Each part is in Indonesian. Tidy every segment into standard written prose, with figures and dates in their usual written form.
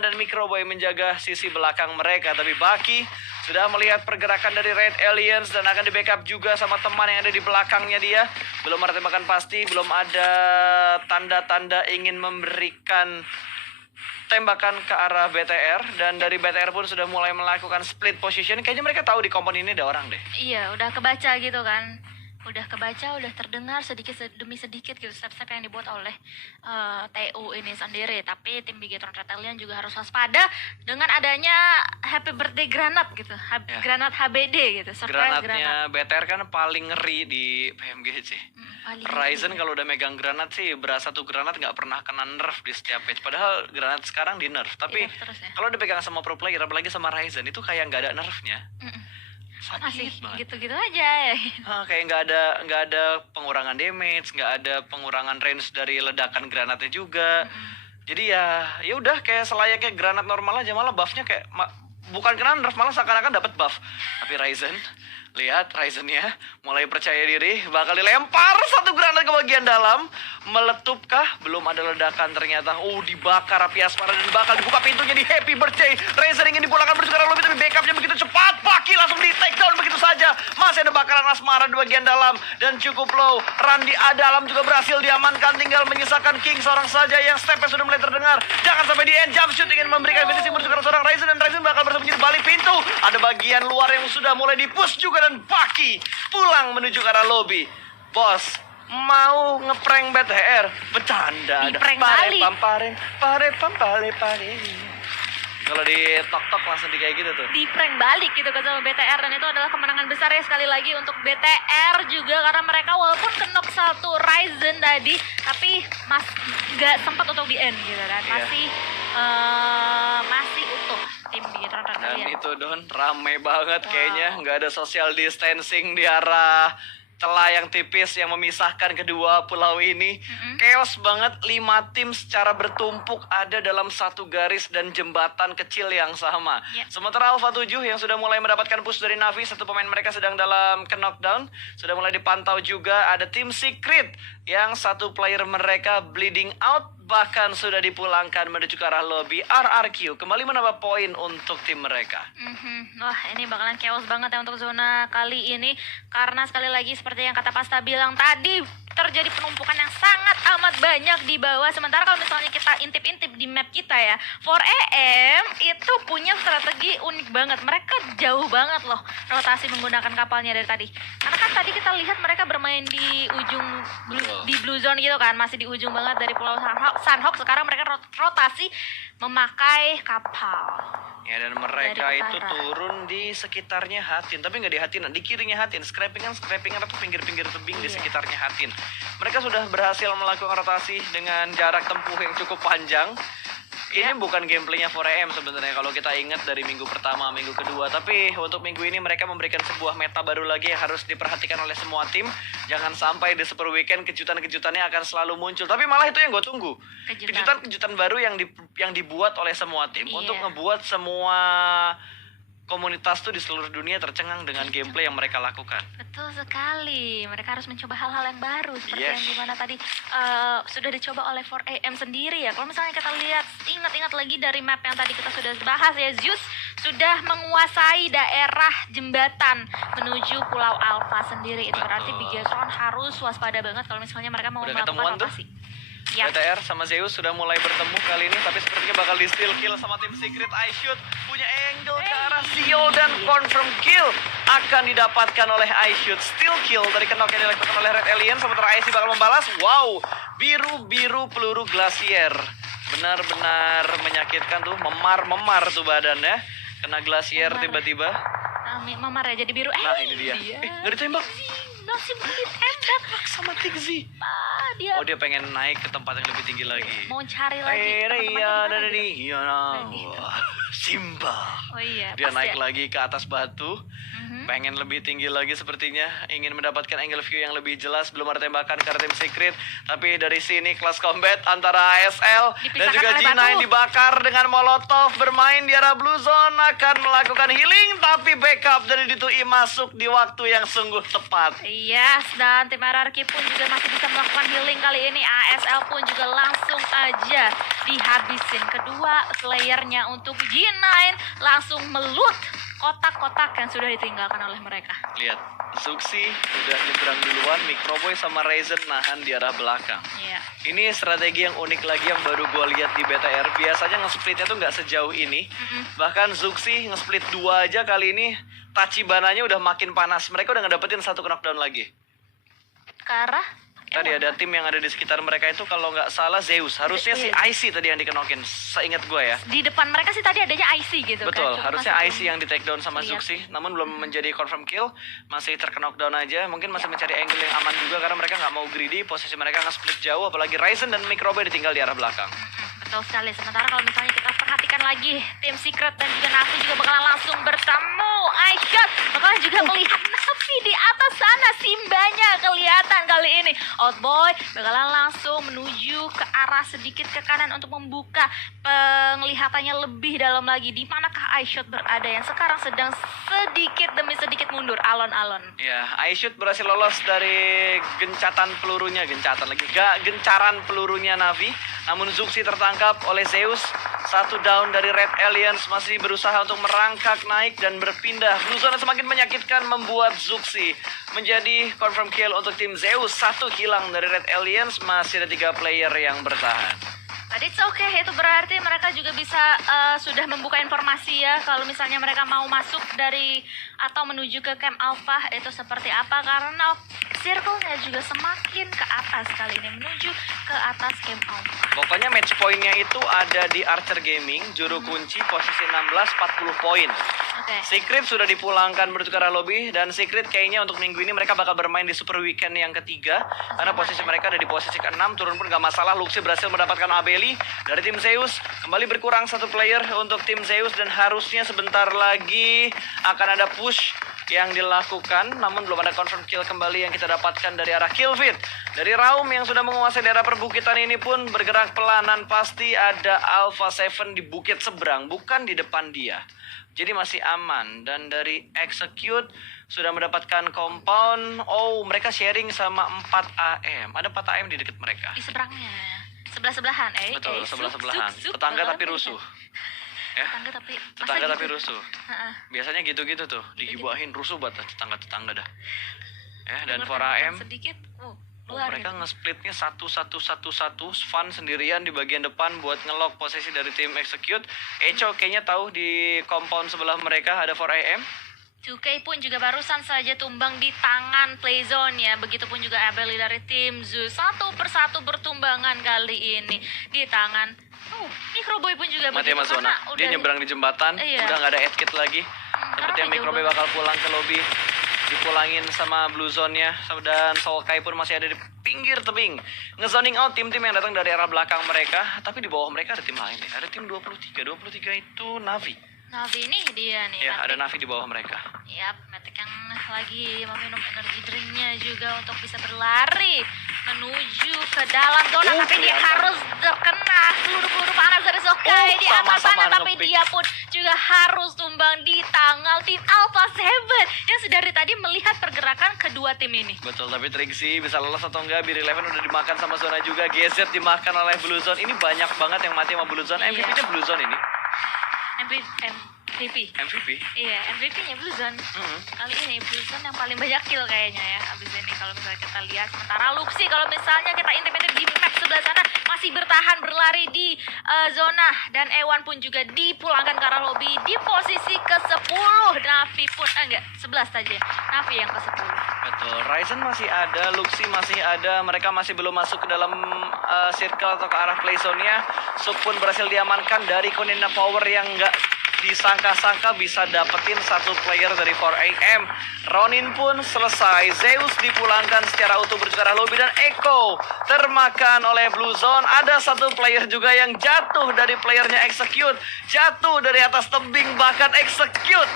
dan Microboy menjaga sisi belakang mereka. Tapi Bucky sudah melihat pergerakan dari Red Aliens dan akan di-backup juga sama teman yang ada di belakangnya dia. Belum ada tembakan pasti, belum ada tanda-tanda ingin memberikan tembakan ke arah BTR. Dan dari BTR pun sudah mulai melakukan split position. Kayaknya mereka tahu di kompon ini ada orang deh. Iya, udah kebaca gitu kan. Udah kebaca, udah terdengar sedikit demi sedikit gitu step-step yang dibuat oleh TU ini sendiri. Tapi tim Bigetron Red Alien juga harus waspada dengan adanya Happy Birthday Granat gitu, Granat HBD gitu. Granatnya BTR kan paling ngeri di PMGC. Ryzen kalau udah megang granat sih berasa tuh granat nggak pernah kena nerf di setiap patch. Padahal granat sekarang di nerf. Tapi kalau dipegang sama pro player, apalagi sama Ryzen, itu kayak nggak ada nerfnya. Masih gitu-gitu aja. Kayak nggak ada pengurangan damage, nggak ada pengurangan range dari ledakan granatnya juga. Jadi ya udah kayak selayaknya granat normal aja, malah buffnya kayak bukan kena nerf, malah seakan-akan dapat buff. Tapi Ryzen, lihat Ryzennya mulai percaya diri, bakal dilempar satu granat ke bagian dalam. Meletupkah? Belum ada ledakan ternyata. Dibakar api asmara dan bakal dibuka pintunya di Happy Birthday. Ryzen ingin dipulangkan menuju ke arah lobby, tapi backupnya begitu cepat. Bucky langsung di take down begitu saja. Masih ada bakaran asmara di bagian dalam dan cukup low. Randy dalam juga berhasil diamankan. Tinggal menyisakan King seorang saja yang stepnya sudah mulai terdengar. Jangan sampai di end. Jump shoot ingin memberikan finishing menuju ke arah seorang Ryzen, dan Ryzen bakal bersembunyi di balik pintu. Ada bagian luar yang sudah mulai dipush juga, dan Bucky pulang menuju ke arah lobby. Bos, mau ngeprank BTR? Bercanda. Di-prank balik. Pare. Kalau di tok-tok langsung di kayak gitu tuh. Di prank balik gitu kan sama BTR, dan itu adalah kemenangan besar ya sekali lagi untuk BTR juga, karena mereka walaupun kenok satu Ryzen tadi, tapi gak sempat untuk di end gitu kan. Masih utuh tim Bigetron Red Alien. Dan itu Don, rame banget kayaknya. Nggak ada social distancing di arah celah yang tipis yang memisahkan kedua pulau ini. Chaos banget, 5 tim secara bertumpuk ada dalam satu garis dan jembatan kecil yang sama. Sementara Alpha 7 yang sudah mulai mendapatkan push dari Navi, satu pemain mereka sedang dalam knockdown, sudah mulai dipantau juga. Ada tim Secret yang satu player mereka bleeding out, bahkan sudah dipulangkan menuju ke arah lobby. RRQ kembali menambah poin untuk tim mereka. Wah, ini bakalan chaos banget ya untuk zona kali ini, karena sekali lagi seperti yang kata Pasta bilang tadi, terjadi penumpukan yang sangat amat banyak di bawah. Sementara kalau misalnya kita intip-intip di map kita ya, 4AM itu punya strategi unik banget. Mereka jauh banget loh rotasi menggunakan kapalnya dari tadi. Karena kan tadi kita lihat mereka bermain di ujung di blue zone gitu kan, masih di ujung banget dari Pulau Sunhawk. Sekarang mereka rotasi memakai kapal. Ya, dan mereka itu turun di sekitarnya Hatin, tapi nggak di Hatin, di kirinya Hatin. Scrappingan atau pinggir-pinggir tebing di sekitarnya Hatin. Mereka sudah berhasil melakukan rotasi dengan jarak tempuh yang cukup panjang. Ini bukan gameplaynya 4AM sebenarnya kalau kita ingat dari minggu pertama, minggu kedua. Tapi untuk minggu ini mereka memberikan sebuah meta baru lagi yang harus diperhatikan oleh semua tim. Jangan sampai di super weekend kejutan-kejutannya akan selalu muncul. Tapi malah itu yang gue tunggu. Kejutan-kejutan baru yang dibuat oleh semua tim untuk ngebuat semua komunitas tuh di seluruh dunia tercengang dengan gameplay yang mereka lakukan. Betul sekali. Mereka harus mencoba hal-hal yang baru seperti yang dimana tadi sudah dicoba oleh 4AM sendiri ya. Kalau misalnya kita lihat, ingat-ingat lagi dari map yang tadi kita sudah bahas ya, Zeus sudah menguasai daerah jembatan menuju Pulau Alpha sendiri. Itu berarti Bigetron harus waspada banget kalau misalnya mereka mau melakukan rotasi. BTR sama Zeus sudah mulai bertemu kali ini, tapi sepertinya bakal di steal kill sama tim Secret. iShoot punya angle ke arah Sio, dan confirm kill akan didapatkan oleh iShoot. Steal kill dari knock yang dilakukan oleh Red Alien, sementara IC bakal membalas. Wow, biru-biru peluru glasier. Benar-benar menyakitkan tuh, memar tuh badannya. Kena glasier tiba-tiba. Memar ya, jadi biru. Nah ini dia. Nggak ditembak. Masih belum ditembak sama Tigzy. Dia pengen naik ke tempat yang lebih tinggi lagi. Mau cari lagi Simba. Dia naik lagi ke atas batu. Pengen lebih tinggi lagi sepertinya, ingin mendapatkan angle view yang lebih jelas. Belum ada tembakan karena tim Secret, tapi dari sini kelas combat antara ASL dan Dipisahkan juga oleh G9 batu. dibakar dengan Molotov. Bermain di arah Blue Zone, akan melakukan healing, tapi backup dari D2E masuk di waktu yang sungguh tepat. Yes, dan tim RRQ pun juga masih bisa melakukan healing kali ini. ASL pun juga langsung aja dihabisin. Kedua playernya untuk G9 langsung melut kotak-kotak yang sudah ditinggalkan oleh mereka. Lihat, Zuxi udah nyebrang duluan, Microboy sama Ryzen nahan di arah belakang. Iya. Ini strategi yang unik lagi yang baru gue lihat di BTR. Biasanya nge-splitnya tuh nggak sejauh ini. Bahkan Zuxi nge-split 2 aja kali ini. Tachibananya udah makin panas. Mereka udah ngedapetin 1 knockdown lagi. Ke arah Tadi ada tim yang ada di sekitar mereka itu kalau nggak salah Zeus. Harusnya si IC tadi yang dikenokin, seingat gue ya. di depan mereka sih tadi adanya IC gitu Betul, kan. Cuma harusnya masih IC belum yang di take down sama lihat. Zuxi. Namun belum menjadi confirm kill. Masih terknockdown aja. Mungkin masih mencari angle yang aman juga karena mereka nggak mau greedy. Posisi mereka nge-split jauh. Apalagi Ryzen dan Microboy ditinggal di arah belakang. Betul sekali. Sementara kalau misalnya kita perhatikan lagi tim Secret dan juga Navi juga bakalan langsung bertemu. iShot bakalan juga melihat Navi di atas sana. Simbanya kelihatan kali ini. Outboy bakalan langsung menuju ke arah sedikit ke kanan untuk membuka penglihatannya lebih dalam lagi. Di manakah iShot berada yang sekarang sedang sedikit demi sedikit mundur alon-alon. Ya, iShoot berhasil lolos dari gencatan pelurunya. Gencatan lagi. Gencaran pelurunya Navi. Namun Zuxi tertangkap oleh Zeus. 1 down dari Red Aliens, masih berusaha untuk merangkak naik dan berpindah. Blue Zone semakin menyakitkan membuat Zuxi menjadi confirm kill untuk tim Zeus. 1 hilang dari Red Aliens, masih ada 3 player yang bertahan. But it's okay, itu berarti mereka juga bisa sudah membuka informasi ya kalau misalnya mereka mau masuk dari atau menuju ke camp Alpha itu seperti apa, karena circle-nya juga semakin ke atas kali ini menuju ke atas camp Alpha. Pokoknya match point-nya itu ada di Archer Gaming, juru kunci posisi 16, 40 poin. Oke. Secret sudah dipulangkan menuju ke arah lobby, dan Secret kayaknya untuk minggu ini mereka bakal bermain di Super Weekend yang ketiga karena posisi mereka ada di posisi ke-6, turun pun gak masalah. Luxi berhasil mendapatkan Abeli dari tim Zeus. Kembali berkurang 1 player untuk tim Zeus dan harusnya sebentar lagi akan ada push yang dilakukan, namun belum ada confirm kill kembali yang kita dapatkan dari arah Killfit. Dari Raum yang sudah menguasai daerah perbukitan ini pun bergerak pelanan. Pasti ada Alpha 7 di bukit seberang, bukan di depan dia. Jadi masih aman. Dan dari Execute sudah mendapatkan compound. Oh, mereka sharing sama 4 AM. Ada 4 AM di dekat mereka. Di seberangnya, sebelah-sebelahan. Betul, suk, sebelah-sebelahan. suk, suk. Tetangga Bakalan tapi melihat. rusuh. Ya. Tetangga tapi Rusuh. Heeh. Biasanya gitu-gitu tuh, digibahin rusuh banget tetangga-tetangga dah. Ya, dan Dengar 4 AM sedikit. Oh, Luar mereka gitu. nge-splitnya 1-1-1-1. Svan sendirian di bagian depan buat nge-lock posisi dari tim Execute. Echo kayaknya tahu di compound sebelah mereka ada 4AM. 2K pun juga barusan saja tumbang di tangan Playzone ya. Begitupun juga Abeli dari tim Zeus. 1 persatu bertumbangan kali ini di tangan Microboy pun juga Mati sama begitu, Zona. karena Dia nyebrang di jembatan. Iya. Udah nggak ada edkit lagi. karena Sepertinya dia Microboy jauh bakal pulang ke lobby. Dipulangin sama Blue Zone-nya. Dan Solkai pun masih ada di pinggir tebing. Ngezoning out tim-tim yang datang dari arah belakang mereka. Tapi di bawah mereka ada tim lain nih. Ada tim 23. 23 itu Navi. Navi ini dia nih. Ya, ada Matic. Navi di bawah mereka. Yap, Matic yang lagi meminum energi drinknya juga untuk bisa berlari menuju ke dalam zona, tapi dia kelihatan. harus terkena peluru-peluru panas dari Sokai di atas sama-sama sana, tapi ngepick. dia pun juga harus tumbang di tangan tim Alpha 7 yang dari tadi melihat pergerakan kedua tim ini. Betul, tapi Trixie bisa lolos atau enggak? Bir 11 udah dimakan sama Zona juga. GZ dimakan oleh Blue Zone. Ini banyak banget yang mati sama Blue Zone. Iya. MVP-nya Blue Zone ini. MVP. MVP. Iya, MVP-nya Blue Zone. Kali ini Blue Zone yang paling banyak kill kayaknya ya. Abis ini kalau misalnya kita lihat, sementara Luxi kalau misalnya kita intip-intip di map sebelah sana masih bertahan berlari di zona, dan Ewan pun juga dipulangkan ke arah lobby di posisi ke-10. Navi pun enggak, 11 saja. Navi yang ke-10. Betul, Ryzen masih ada, Luxi masih ada. Mereka masih belum masuk ke dalam circle atau ke arah play zone-nya. Suk pun berhasil diamankan dari Konina Power yang enggak disangka-sangka bisa dapetin 1 player dari 4AM. Ronin pun selesai. Zeus dipulangkan secara utuh menuju ke arah lobby, dan Echo termakan oleh Blue Zone. Ada 1 player juga yang jatuh dari playernya Execute. Jatuh dari atas tebing, bahkan Execute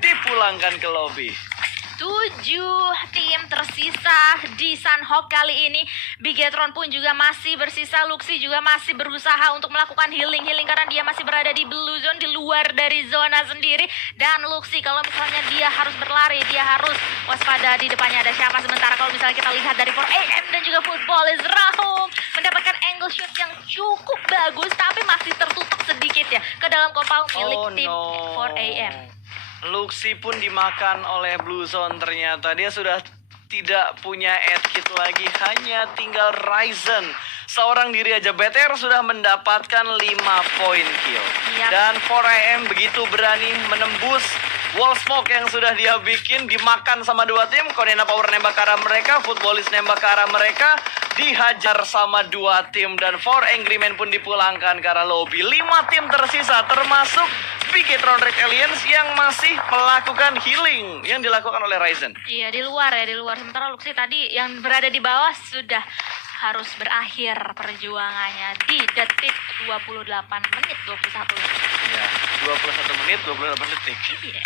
dipulangkan ke lobby. 7 tim tersisa di Sunhawk kali ini. Bigetron pun juga masih bersisa. Luxi juga masih berusaha untuk melakukan healing karena dia masih berada di blue zone, di luar dari zona sendiri. Dan Luxi kalau misalnya dia harus berlari, dia harus waspada di depannya ada siapa. Sementara kalau misalnya kita lihat dari 4AM dan juga Footballers, Rahum mendapatkan angle shoot yang cukup bagus, tapi masih tertutup sedikit ya ke dalam compound milik tim 4AM. Luxi pun dimakan oleh Blue Zone ternyata. Dia sudah tidak punya ad kit lagi. Hanya tinggal Ryzen. Seorang diri aja. BTR sudah mendapatkan 5 poin kill. Yap. Dan 4AM begitu berani menembus wall smoke yang sudah dia bikin. Dimakan sama dua tim. Konena Power nembak ke arah mereka. Footballist nembak ke arah mereka. Dihajar sama dua tim. Dan 4 Angry Men pun dipulangkan ke arah lobby. 5 tim tersisa termasuk Bigetron Red Aliens yang masih melakukan healing yang dilakukan oleh Ryzen. Iya, di luar. Sementara Luxi tadi yang berada di bawah sudah harus berakhir perjuangannya di detik 28 menit 21. Ya, 21 menit 28 detik. Iya.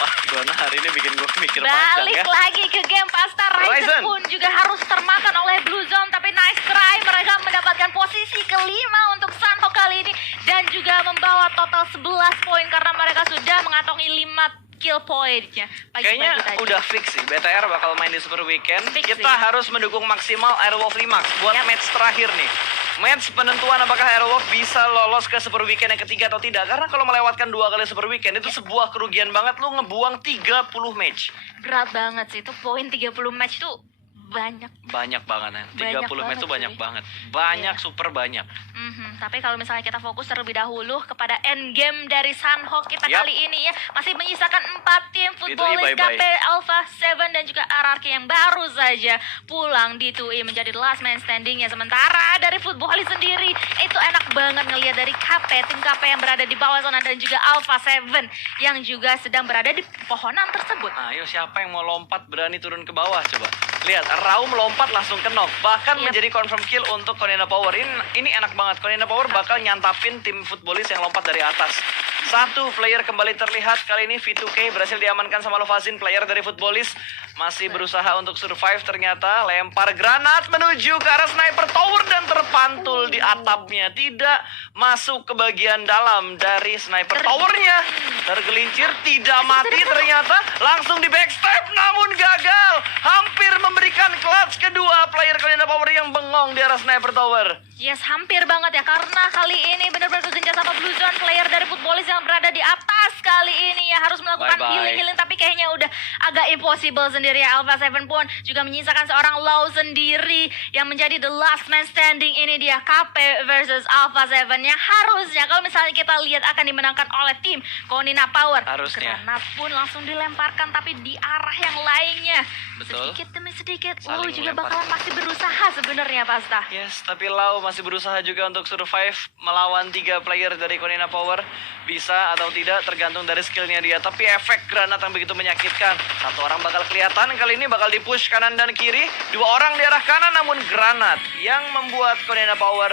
Wah, Gona hari ini bikin gue mikir Balik panjang ya. lagi ke game pasta. Ryzen pun juga harus termakan oleh Blue Zone, tapi nice try. Mereka mendapatkan posisi kelima untuk Sunhawk kali ini dan juga membawa total 11 poin karena mereka sudah mengantongi 5 kill point-nya. Kayaknya udah fix sih, BTR bakal main di Super Weekend. Fix Kita sih. harus mendukung maksimal Airwolf Limax buat Yap. match terakhir nih. Match penentuan apakah Airwolf bisa lolos ke Super Weekend yang ketiga atau tidak. Karena kalau melewatkan 2 kali Super Weekend itu sebuah kerugian banget. Lu ngebuang 30 match. Berat banget sih, itu poin 30 match tuh banyak. Banyak banget ya. 30 match itu banyak cuy. banget. Banyak, Iya. super banyak. Tapi kalau misalnya kita fokus terlebih dahulu kepada end game dari Sunhawk kita Yap. kali ini ya, masih menyisakan 4 tim Footballers, bye-bye. KP, Alpha 7 dan juga RRQ yang baru saja pulang di 2E menjadi last man standing ya. Sementara dari Footballers sendiri itu enak banget ngelihat dari tim KP yang berada di bawah zona dan juga Alpha 7 yang juga sedang berada di pohonan tersebut. Ayo siapa yang mau lompat berani turun ke bawah coba. Lihat, Raum lompat langsung ke knock. Bahkan Yap. menjadi confirm kill untuk Konena Power. Ini enak banget. Konena Power bakal nyantapin tim Footballist yang lompat dari atas. Satu player kembali terlihat. Kali ini V2K berhasil diamankan sama Lovazin. Player dari Footballist masih berusaha untuk survive ternyata. Lempar granat menuju ke arah Sniper Tower dan terpantul di atapnya. Tidak masuk ke bagian dalam dari Sniper Towernya. Tergelincir, tidak mati ternyata. Langsung di backstep namun gagal. Hampir memberikan clutch kedua player Konena Power yang bengong di arah Sniper Tower. Yes, hampir banget ya, karena kali ini benar-benar kesenja sama Blue Zone. Player dari Footballers yang berada di atas kali ini ya harus melakukan Bye-bye. healing, tapi kayaknya udah agak impossible sendiri ya. Alpha 7 pun juga menyisakan seorang low sendiri yang menjadi the last man standing. Ini dia KP versus Alpha 7 yang harusnya kalau misalnya kita lihat akan dimenangkan oleh tim Konina Power. Harusnya. Granat pun langsung dilemparkan tapi di arah yang lainnya. Betul. Sedikit demi sedikit, Saling juga melempar. bakalan masih berusaha sebenarnya Pasta. Yes, tapi Lau masih berusaha juga untuk survive melawan 3 player dari Konena Power. Bisa atau tidak tergantung dari skillnya dia. Tapi efek granat yang begitu menyakitkan. Satu orang bakal kelihatan, kali ini bakal dipush kanan dan kiri. 2 orang di arah kanan namun granat yang membuat Konena Power